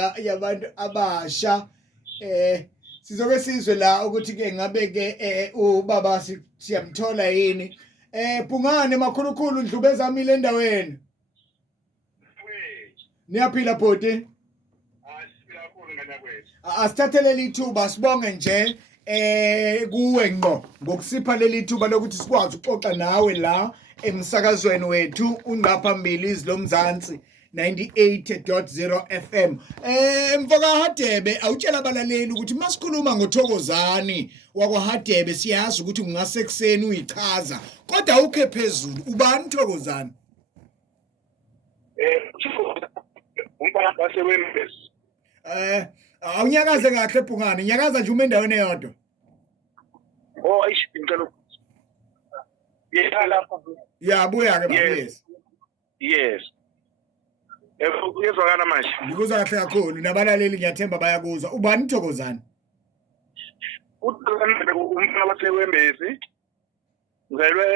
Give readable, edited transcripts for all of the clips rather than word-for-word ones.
inhlanga yabantu abasha sizoke sizwe la ukuthi ke ngabe ke ubaba siyamthola yini Pungane makhulukhulu Ndlubeza amile endaweni Niyaphila bhoti Asithathele lithuba sibonge nje kuwe ngqo ngokusipha leli thuba lokuthi sikwazi uxoxa nawe la emsakazweni wethu ungaphambili izilomzansi 98.0 FM mfoka Hadebe awutshela abalaleli ukuthi masikhuluma ngoThokozani wakwaHadebe siyazi ukuthi kungasekuseni uyichaza kodwa ukhe phezulu ubani Thokozani umbala basewembesi awunyakaze kahle Pungane nyakaza nje uma endaweni eyodwa ayish ngicela lapha buya ke yes uyezwakala manje ngikuzwa kahle kakhulu nabalaleli ngiyathemba bayakuzwa ubani Thokozani umbala basewembesi ngizelwe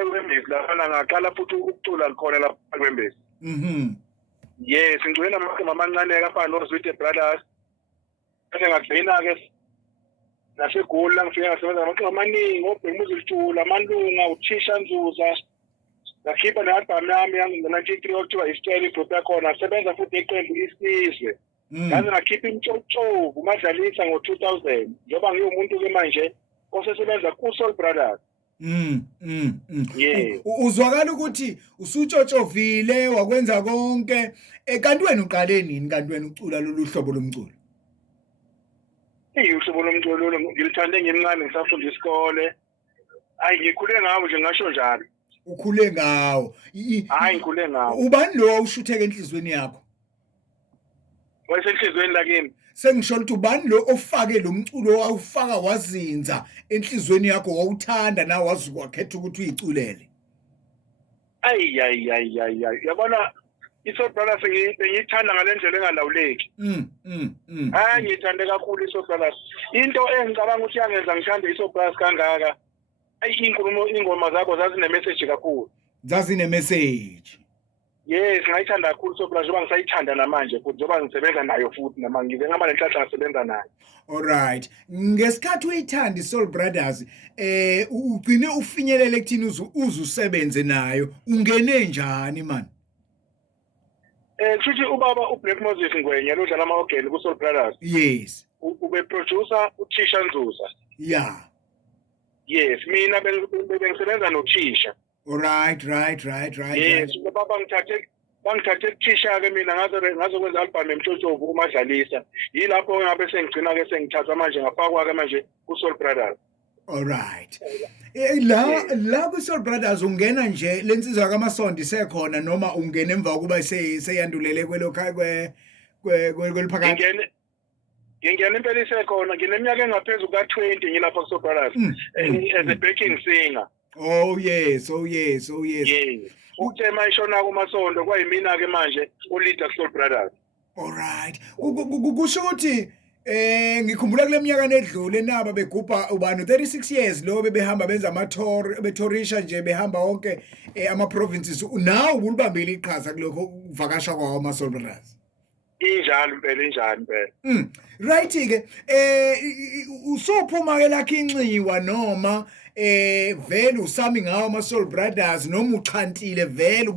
ewembesi lapha ngaqala futhi ukucula khona lapha ewembesi yes ngicela amancane kapha noZwide Brothers bese ngagcina ke naseGoli la ngifika ngasebenza ngamaxhoba amaningi obheka uzicula amalunga uthisha Nzuza ngakhipha ne-album yami yango-93 okuthiwa isitshela igroup yakhona sebenza futhi iqembu Isizwe ngaze ngakhipha imtshotshovu uMadlalisa ngo-2000 njengoba ngiwumuntu-ke manje osesebenza ku-Soul Brothers yeah uzwakala ukuthi usutshotshovile wakwenza konke kanti wena uqale nini kanti wena ucula lolu hlobo lomculo uhlobo lomculo ngilithande ngimncane ngisafunda isikole hayi ngikhule ngawo nje ngasho njalo ukhule ngawo hayi ngikhule ngawo ubani lo awushutheke enhlizweni yakho wayesenhlizweni lakini sengisho ukuthi ubani lo ofake lo mculo awufaka wazinza enhlizweni yakho wawuthanda nawe wazukwakhetha ukuthi uyiculele ayi yabona iSoul Brothers ngiyithanda ngalendlela engalawuleki hayi ngithande kakhulu iSoul Brothers into engicabanga ukuthi yangenza ngithande iSoul Brothers kangaka ayi ingoma zakho zazinemessage kakhulu zazinemessage yes ngayithanda kakhulu iSoul Brothers njengoba ngisayithanda namanje futhi njengoba ngisebenza nayo futhi nama ngize ngaba nenhlanhla ngisebenza nayo alright ngesikhathi uyithanda iSoul Brothers ugcine ufinyelele ekuthini uzusebenze nayo ungene njani man Futhi ubaba uBlack Moses Ngwenya lo dlala ama-organ ku-Soul Brothers yes ube producer uThisha Nzuza yeah yes mina bengisebenza noThisha right yes baba bangithathe Thisha ke mina ngazokwenza album emtshotshovu uMadlalisa yilapho ngabe sengigcina ke sengithatha manje ngafakwa ke manje ku-Soul Brothers alright la ku-Soul Brothers ungena nje lensizwa kaMasondo isekhona noma ungena emva kuba seyandulele kwelokha kweliphakathi ngingena impela isekhona ngineminyaka engaphezulu ka-20 ngilapha ku-Soul Brothers as a backing singer oh yes yeah uthema ishona kuMasondo kwayimina ke manje uleader ku-Soul Brothers alright kusho ukuthi ngikhumbula kule minyaka nedlule naba begubha ubani 36 years lo bebehamba benza ama-tour betourisha nje behamba wonke ama provinces nawe ubulibambile iqhaza kulokho ukuvakasha kwawo ama-Soul Brothers injalo impela right ke usophuma ke lakhe inxiwa noma vele usami ngawo ama-Soul Brothers noma uchantile vele